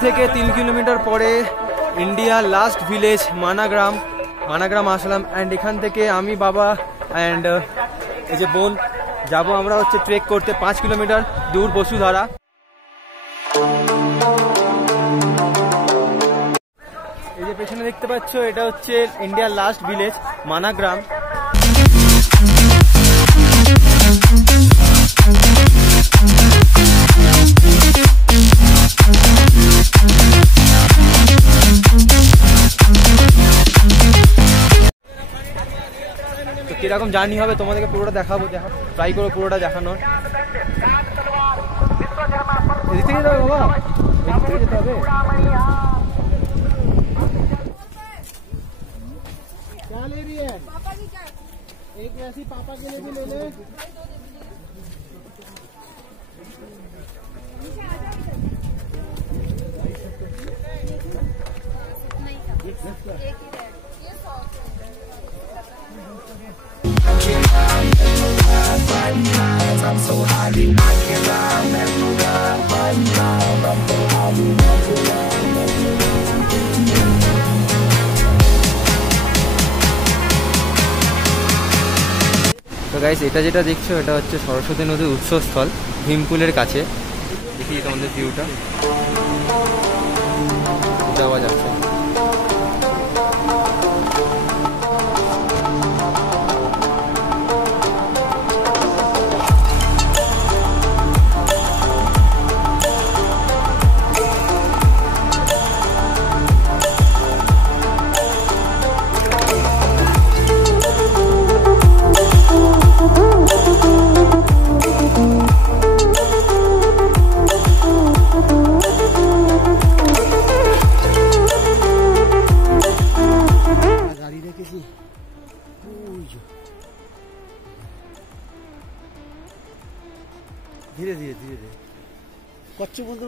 দিল্লি থেকে 3 কিলোমিটার পরে ইন্ডিয়ার লাস্ট ভিলেজ মানাগ্রাম আসলাম। অ্যান্ড এখান থেকে আমি, বাবা অ্যান্ড এই যে বোন যাবো আমরা হচ্ছে ট্রেক করতে 5 কিলোমিটার দূর বসুধারা। এই যে পেছনে দেখতে পাচ্ছ এটা হচ্ছে ইন্ডিয়ার লাস্ট ভিলেজ মানাগ্রাম। তো কিরকম জার্নি হবে তোমাদেরকে পুরোটা দেখাবো, ট্রাই করো পুরোটা দেখানোর। এদিক থেকে যাবে বাবা, এদিক থেকে যেতে হবে। क्या ले रही है? पापा की क्या? एक वैसी पापा के लिए भी ले ले। তো গাইস, এটা যেটা দেখছো এটা হচ্ছে সরস্বতী নদীর উৎসস্থল ভীমপুলের কাছে। দেখি তোমাদের ভিউটা যাওয়া যাচ্ছে। ধীরে ধীরে ধীরে ধীরে করছো বলতে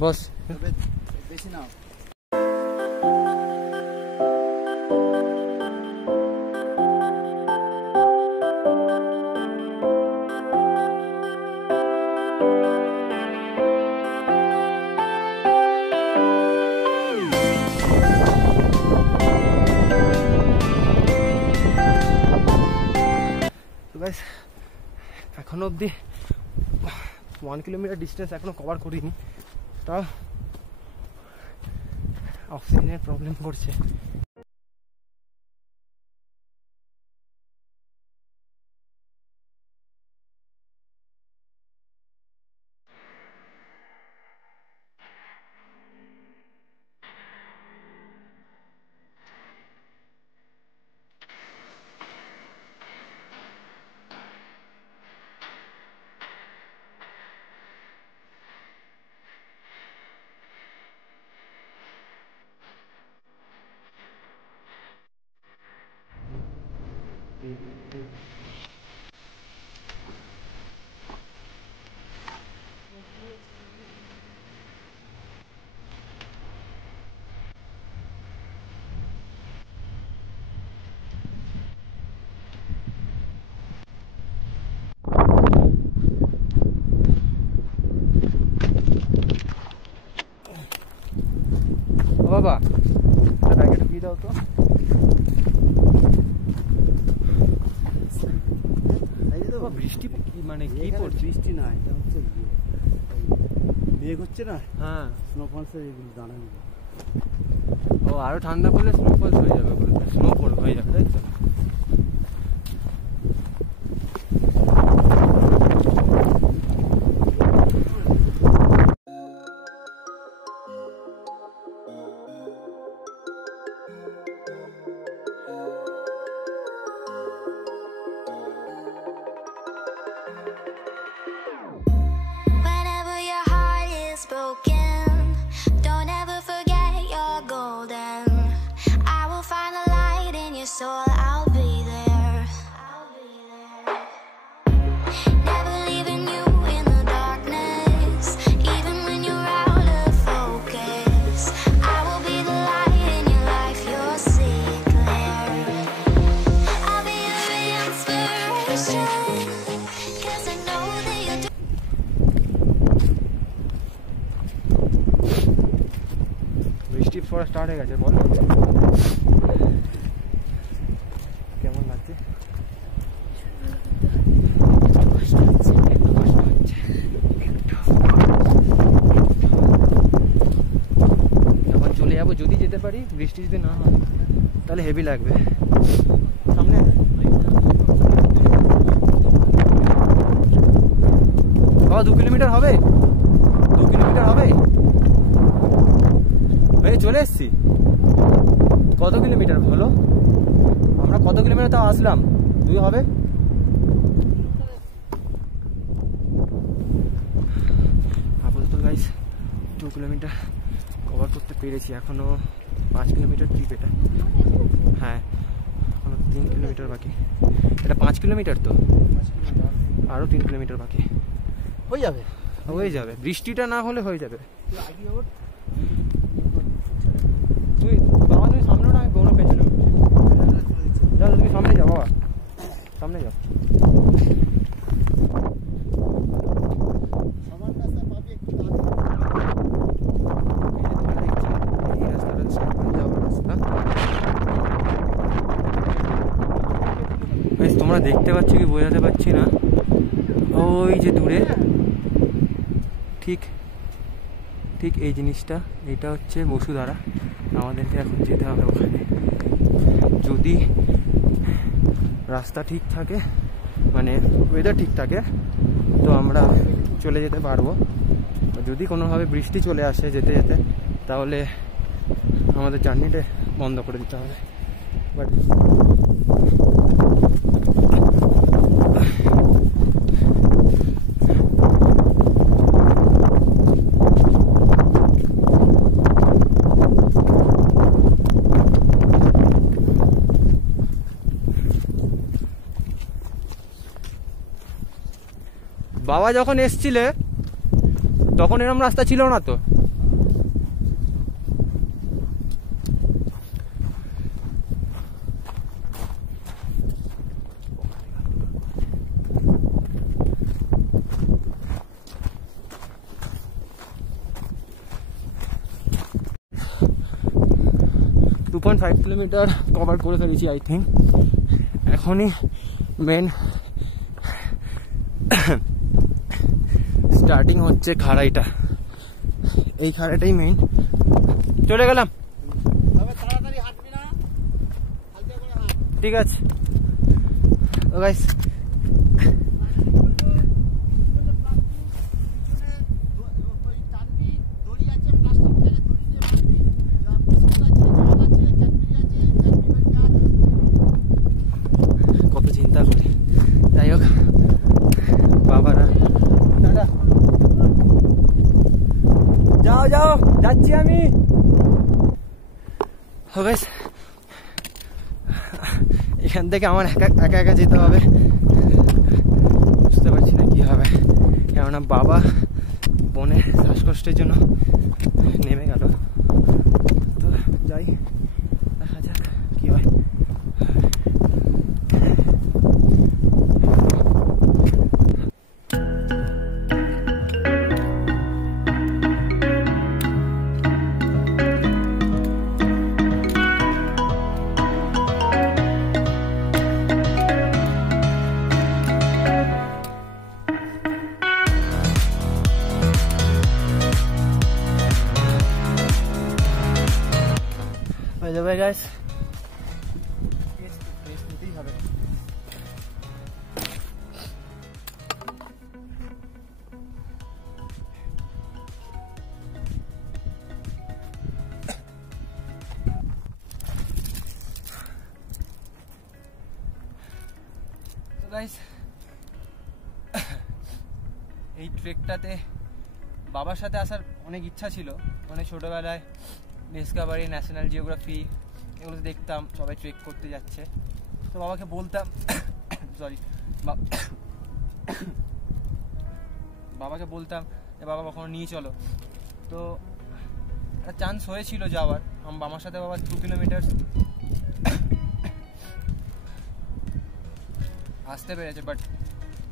বস বেশি না। এখনো অবধি 1 কিলোমিটার ডিস্টেন্স এখনো কভার করিনি, তাও অক্সিজেনের প্রবলেম করছে। বাবা ব্যাগটা দিয়ে দাও তো। বৃষ্টি মানে কি পড়ছে? বৃষ্টি না, এটা হচ্ছে মেঘ হচ্ছে না। হ্যাঁ, স্নোফলস এগুলো দাঁড়ানো। ও আরো ঠান্ডা পড়লে স্নোফলস হয়ে যাবে, স্নো হয়ে যাবে, তাই তো? Don't ever forget you're golden. I will find a light in your soul. I'll পড়া স্টার্ট হয়ে গেছে। বল কেমন লাগছে? এখন চলে যাবো যদি যেতে পারি, বৃষ্টি যদি না হয় তাহলে হেভি লাগবে। সামনে বাবা 2 কিলোমিটার হবে, 2 কিলোমিটার হবে। চলে এসছি। কত কিলোমিটার হলো? আমরা কত কিলোমিটার তাও আসলাম? 2 হবে। আপাতত গাইস 2 কিলোমিটার কভার করতে পেরেছি। এখনো 5 কিলোমিটার ট্রিপ এটা। হ্যাঁ এখনো 3 কিলোমিটার বাকি। এটা 5 কিলোমিটার তো, আরও 3 কিলোমিটার বাকি। হয়ে যাবে, হয়ে যাবে। বৃষ্টিটা না হলে হয়ে যাবে। তুই বাবা তুমি সামনে না, আমি কোনো পেছনে উঠছি। যাও তুমি সামনে যাও বাবা, সামনে যাও। তোমরা দেখতে পাচ্ছ কি বোঝাতে পারছি না, ওই যে দূরে ঠিক ঠিক এই জিনিসটা, এটা হচ্ছে বসুধারা। আমাদেরকে এখন যেতে হবে ওখানে। যদি রাস্তা ঠিক থাকে, মানে ওয়েদার ঠিক থাকে, তো আমরা চলে যেতে পারবো। যদি কোনোভাবে বৃষ্টি চলে আসে যেতে যেতে, তাহলে আমাদের জার্নিটা বন্ধ করে দিতে হবে। বাট বাবা যখন এসছিলে তখন এরকম রাস্তা ছিল না তো। $2.5 কিলোমিটার কভার করে ফেলেছি আই থিঙ্ক। এখনই মেন স্টার্টিং হচ্ছে খাড়াইটা, এই খাড়াইটাই মেইন। চলে গেলাম, ঠিক আছে গাইস। কত চিন্তা করি, যাই হোক বাবারা দাদা যাও যাও, যাচ্ছি আমি। গাইস এখান থেকে আমার একা একা যেতে হবে, বুঝতে পারছি না কি হবে, কেননা বাবা বোনের শ্বাসকষ্টের জন্য নেমে গেল। তো যাই, দেখা যাক কি হয়। By the way guys, নিতেই হবে। গাইস এই ট্রেকটাতে বাবার সাথে আসার অনেক ইচ্ছা ছিল, মানে ছোটবেলায় ডিসকভারি, ন্যাশনাল জিওগ্রাফি এগুলো দেখতাম, সবাই ট্রেক করতে যাচ্ছে, তো বাবাকে বলতাম সরি বাবাকে বলতাম যে বাবা কখনো নিয়ে চলো। তো একটা চান্স হয়েছিল যাওয়ার, আমার সাথে বাবা 2 কিলোমিটার আসতে পেরেছে, বাট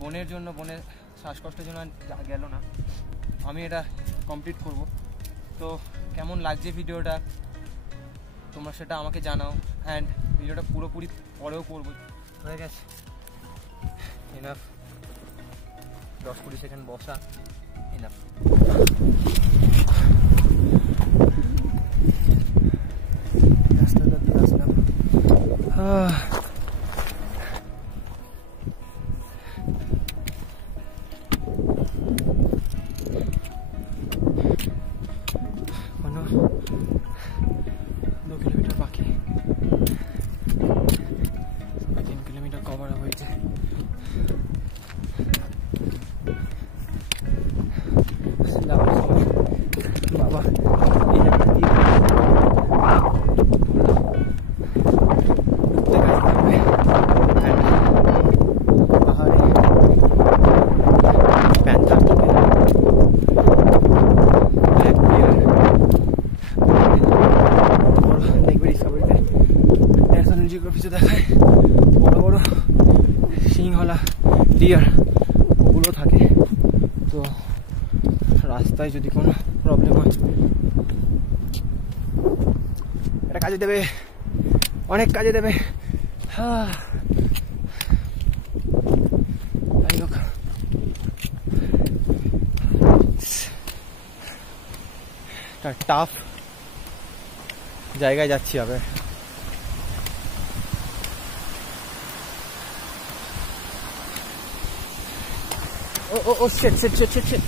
বোনের জন্য, বোনের শ্বাসকষ্টের জন্য গেল না। আমি এটা কমপ্লিট করব। তো কেমন লাগছে ভিডিওটা তোমরা সেটা আমাকে জানাও। অ্যান্ড ভিডিওটা পুরোপুরি পরেও করবো। হয়ে গেছে, ইনাফ, 10-20 সেকেন্ড বসা, ইনাফ। রাস্তাটা দিয়ে আসলাম। কোনো 2 কিলোমিটার বাকি, 3 কিলোমিটার কভার হয়েছে। বাবা এই জায়গাটা দিয়ে পাহাড়ে প্যান্থার থাকে, দেখবে ডিসকভারিতে ন্যাশনাল জিওগ্রাফিতে দেখায় বড় বড় সিংহলা ডিয়ার, ওগুলো থাকে। তো রাস্তায় যদি কোনো প্রবলেম হয়, এটা কাজে দেবে, অনেক কাজে দেবে। যাই হোক, টাফ জায়গায় যাচ্ছি আবার। ও shit shit shit shit shit.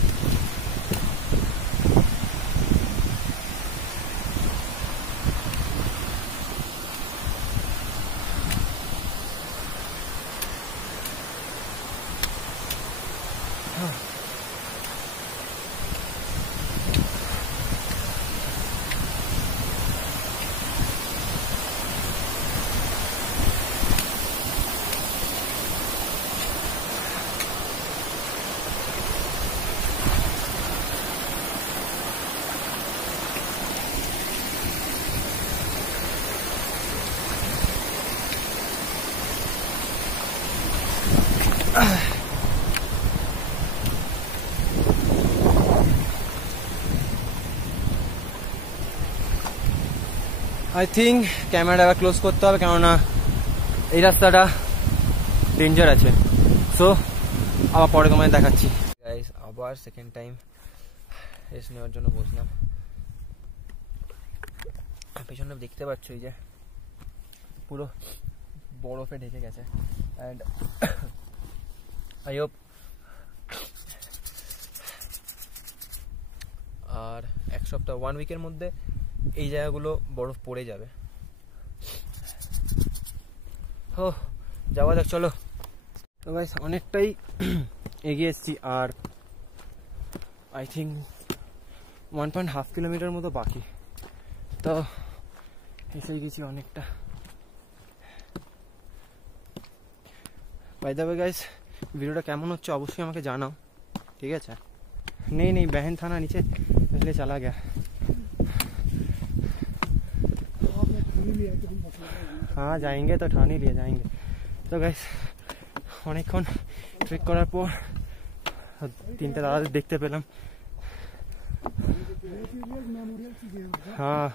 I think ক্যামেরাটা আবার ক্লোজ করতে হবে, কেননা এই রাস্তাটা ডেঞ্জার আছে। সো আবার পরে তোমায় দেখাচ্ছি। গাইস, আবার সেকেন্ড টাইম রেস্ট নেওয়ার জন্য বসলাম। পেছনে দেখতে পাচ্ছ এই যে পুরো বরফে ঢেকে গেছে। অ্যান্ড আই হোপ আর 1 সপ্তাহ 1 উইকের মধ্যে এই জায়গাগুলো বরফ পড়ে যাবে। ও যাওয়া যাক, চলো। তো গাইস, অনেকটাই এগিয়ে এসেছি, আর আই থিঙ্ক 1.5 কিলোমিটার মতো বাকি। তো এসে গেছি অনেকটা। বাই দ্য ওয়ে গাইস, ভিডিওটা কেমন হচ্ছে অবশ্যই আমাকে জানাও, ঠিক আছে? नहीं बहन था ना नीचे, इसलिए चला गया। हाँ जाएंगे तो ठान ही लिए जाएंगे। तो गाइस, অনেকক্ষণ ট্রেক করার পর 3টে দাদা দেখতে পেলাম। हाँ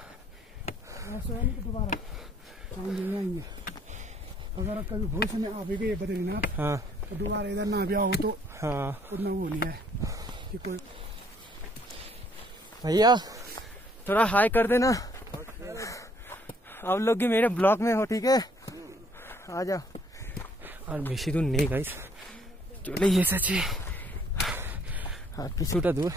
अगर कभी भविष्य में आप गए बद्रीनाथ, हाँ तो दोबारा इधर ना भी आओ तो हाँ उतना वो नहीं है कि कोई। भैया थोड़ा हाई कर देना, आप लोग भी मेरे ब्लॉग में हो, ठीक है? आ जाओ। আর বেশি দূর নেই গাইস, চলেই এসেছি, আর কিছুটা দূর।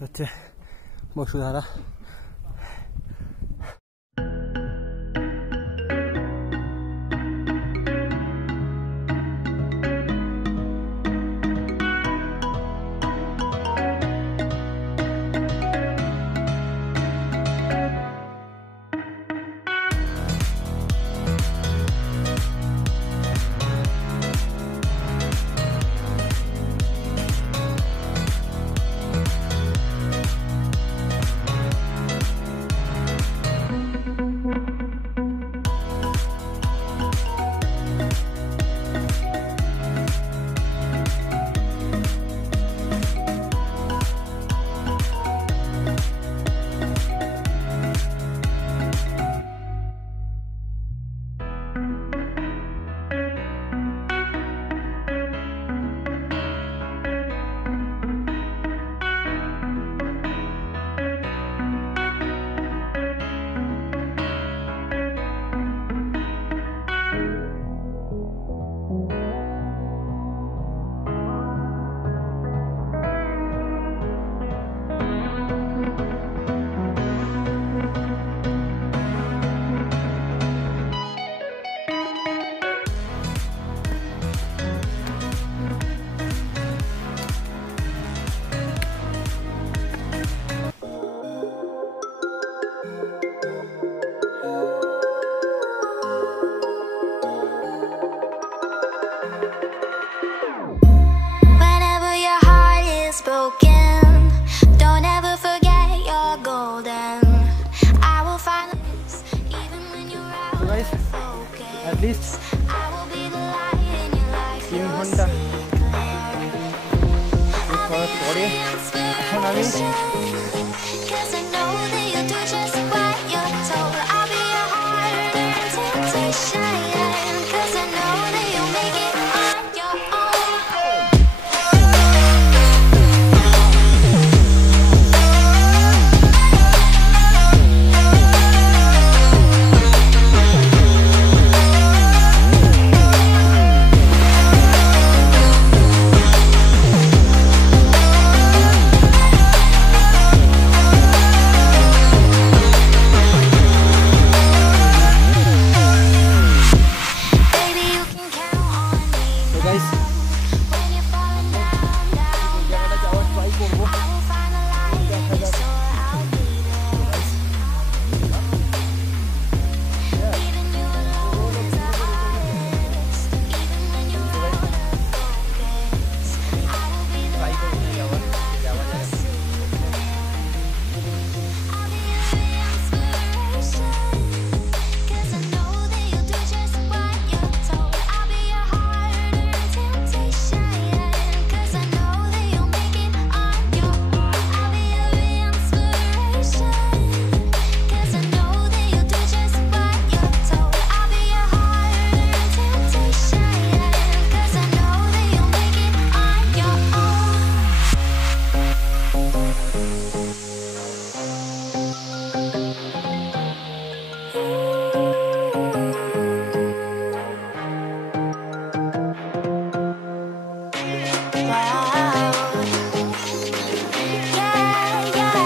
হচ্ছে Vasudhara. Whenever your heart is broken, don't ever forget you're golden. I will find a peace even when you're out of focus. At least I will be the light in your life. 3 ঘন্টা করার পরে এখন আমি Cause I know that you'll do just what you're told. I'll be your heart and temptation. Cause I know that you'll make it on your own. Baby, you can count on me. তো guys When you're falling down, জায়গাটা যাওয়ার ট্রাই করবো I will find the light in your soul. I'll be there. Even you alone is the hardest. Even when you're out of focus, I will be the try করবো light যাওয়ার যাওয়া যায় I'll be your inspiration. Cause I know that you'll do just what you're told. I'll be your heart and temptation. Cause I know that you'll make it on your own. I'll be your inspiration. Cause I know that you'll do just what you're told. I'll be your heart and temptation. Cause I know that you'll make it on your own. Wow. Yeah, yeah.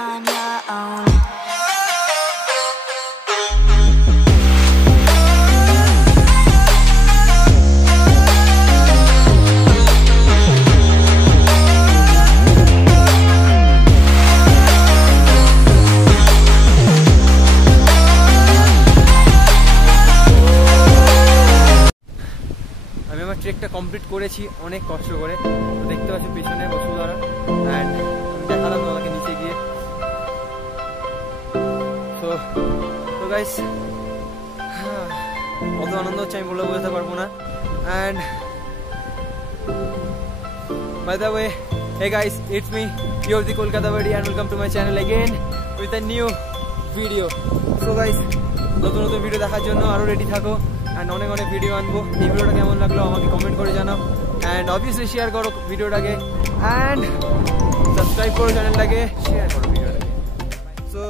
On your own. আমি আমার ট্রেকটা কমপ্লিট করেছি অনেক কষ্ট করে। তো দেখতে পাচ্ছি পিছনে বসুন্ধরা অ্যান্ড আমি দেখালাম আমাকে নিচে গিয়ে। তো গাইস কত আনন্দ হচ্ছে আমি বলে বোঝাতে পারবো না। And by the way, hey guys, it's me, you're the Kolkata Buddy, and welcome to my channel again with a new video. So guys, নতুন নতুন ভিডিও দেখার জন্য আরও রেডি থাকো অ্যান্ড অনেক অনেক ভিডিও আনবো। এই ভিডিওটা কেমন লাগলো আমাকে কমেন্ট করে জানাও অ্যান্ড অবভিয়াসলি শেয়ার করো ভিডিওটাকে অ্যান্ড সাবস্ক্রাইব করো চ্যানেলটাকে, শেয়ার করো ভিডিওটাকে। সো